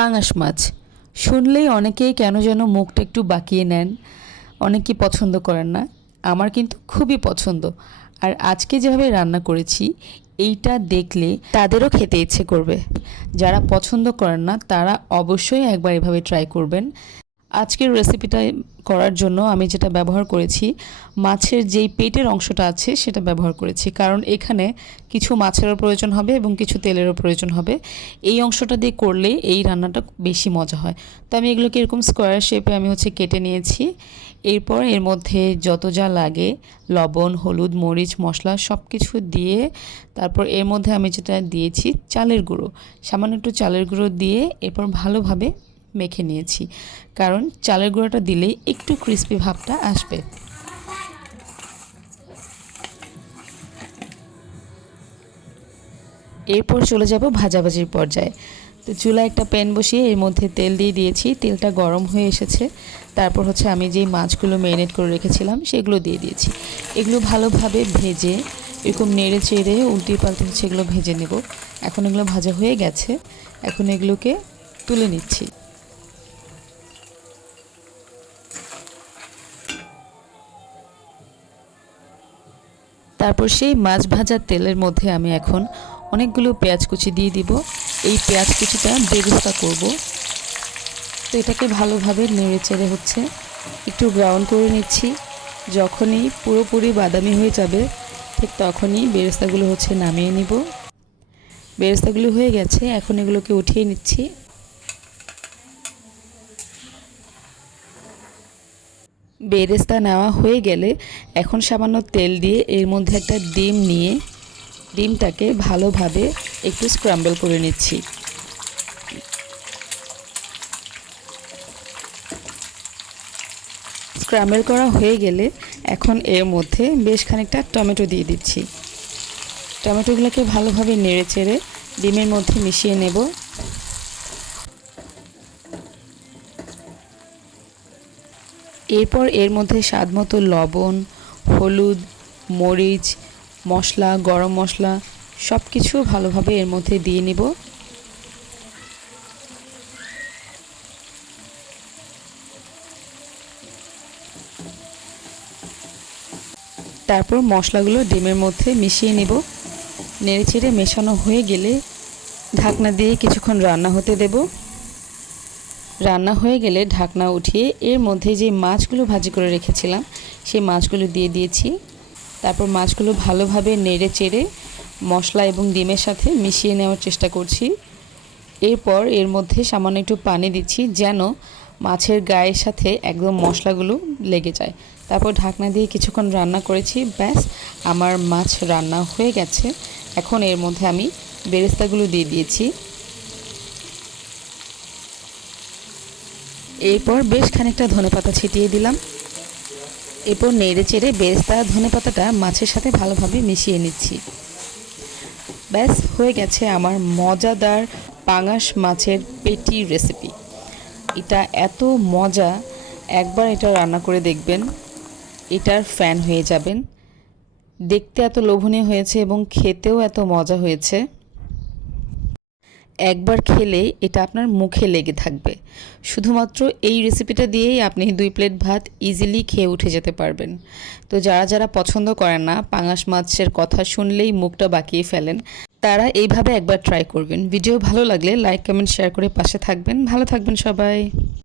পাঙাশ মাছ। শুনলেই অনেকেই কেন যেন মুখটা একটু বাকিয়ে নেন। অনেকে পছন্দ করেন না। আমার কিন্তু খুবই পছন্দ। আর আজকে যেভাবে রান্না করেছি, এইটা দেখলে তাদেরও খেতে ইচ্ছে করবে। যারা পছন্দ করেন না, তারা অবশ্যই একবার এভাবে ট্রাই করবেন। আজকের রেসিপিটা করার জন্য আমি যেটা ব্যবহার করেছি, মাছের যেই পেটের অংশটা আছে সেটা ব্যবহার করেছি। কারণ এখানে কিছু মাছেরও প্রয়োজন হবে এবং কিছু তেলেরও প্রয়োজন হবে। এই অংশটা দিয়ে করলে এই রান্নাটা বেশি মজা হয়। তো আমি এগুলোকে এরকম স্কোয়ার শেপে আমি হচ্ছে কেটে নিয়েছি। এরপর এর মধ্যে যত যা লাগে, লবণ, হলুদ, মরিচ, মশলা সব কিছু দিয়ে তারপর এর মধ্যে আমি যেটা দিয়েছি চালের গুঁড়ো। সামান্য একটু চালের গুঁড়ো দিয়ে এরপর ভালোভাবে মেখে নিয়েছি। কারণ চালের গুঁড়োটা দিলেই একটু ক্রিস্পি ভাবটা আসবে। এরপর চলে যাব ভাজাভাজির পর্যায়ে। তো চুলা একটা প্যান বসিয়ে এর মধ্যে তেল দিয়ে দিয়েছি। তেলটা গরম হয়ে এসেছে। তারপর হচ্ছে আমি যেই মাছগুলো ম্যারিনেট করে রেখেছিলাম, সেগুলো দিয়ে দিয়েছি। এগুলো ভালোভাবে ভেজে, এরকম নেড়ে চেড়ে উল্টিয়ে পাল্টে হচ্ছে এগুলো ভেজে নেব। এখন এগুলো ভাজা হয়ে গেছে। এখন এগুলোকে তুলে নিচ্ছি। তারপর সেই মাছ ভাজার তেলের মধ্যে আমি এখন অনেকগুলো পেঁয়াজ কুচি দিয়ে দিব। এই পেঁয়াজ কুচিটা বেগুস্তা করব। তো এটাকে ভালোভাবে নেড়ে চেড়ে হচ্ছে একটু ব্রাউন করে নিচ্ছি। যখনই পুরোপুরি বাদামি হয়ে যাবে, ঠিক তখনই বেরেস্তাগুলো হচ্ছে নামিয়ে নিব। বেরেস্তাগুলো হয়ে গেছে, এখন এগুলোকে উঠিয়ে নিচ্ছি। বেরেস্তা নেওয়া হয়ে গেলে এখন সামান্য তেল দিয়ে এর মধ্যে একটা ডিম নিয়ে ডিমটাকে ভালোভাবে একটু স্ক্রাম্বল করে নিচ্ছি। স্ক্রাম্বল করা হয়ে গেলে এখন এর মধ্যে বেশ খানিকটা টমেটো দিয়ে দিচ্ছি। টমেটোগুলোকে ভালোভাবে নেড়ে চেড়ে ডিমের মধ্যে মিশিয়ে নেব। এরপর এর মধ্যে স্বাদ মতো লবণ, হলুদ, মরিচ, মশলা, গরম মশলা সব কিছু ভালোভাবে এর মধ্যে দিয়ে নিব। তারপর মশলাগুলো ডিমের মধ্যে মিশিয়ে নিব। নেড়েচেড়ে মেশানো হয়ে গেলে ঢাকনা দিয়ে কিছুক্ষণ রান্না হতে দেব। রান্না হয়ে গেলে ঢাকনা উঠিয়ে এর মধ্যে যে মাছগুলো ভাজি করে রেখেছিলাম, সেই মাছগুলো দিয়ে দিয়েছি। তারপর মাছগুলো ভালোভাবে নেড়ে চেড়ে মশলা এবং ডিমের সাথে মিশিয়ে নেওয়ার চেষ্টা করছি। এরপর এর মধ্যে সামান্য একটু পানি দিচ্ছি যেন মাছের গায়ের সাথে একদম মশলাগুলো লেগে যায়। তারপর ঢাকনা দিয়ে কিছুক্ষণ রান্না করেছি, ব্যাস, আমার মাছ রান্না হয়ে গেছে। এখন এর মধ্যে আমি বেরেস্তাগুলো দিয়ে দিয়েছি। এরপর বেশ খানিকটা ধনেপাতা ছিটিয়ে দিলাম। এরপর নেড়ে চেড়ে বেশ বেরেস্তা ধনেপাতাটা মাছের সাথে ভালোভাবে মিশিয়ে নিচ্ছি। ব্যাস, হয়ে গেছে আমার মজাদার পাঙাশ মাছের পেটি রেসিপি এটা এত মজা, একবার এটা রান্না করে দেখবেন, এটার ফ্যান হয়ে যাবেন। দেখতে এত লোভনীয় হয়েছে এবং খেতেও এত মজা হয়েছে। একবার খেলে এটা আপনার মুখে লেগে থাকবে। শুধুমাত্র এই রেসিপিটা দিয়েই আপনি দুই প্লেট ভাত ইজিলি খেয়ে উঠে যেতে পারবেন। তো যারা যারা পছন্দ করেন না, পাঙাশ মাছের কথা শুনলেই মুখটা বাকিয়ে ফেলেন, তারা এইভাবে একবার ট্রাই করবেন। ভিডিও ভালো লাগলে লাইক কমেন্ট শেয়ার করে পাশে থাকবেন। ভালো থাকবেন সবাই।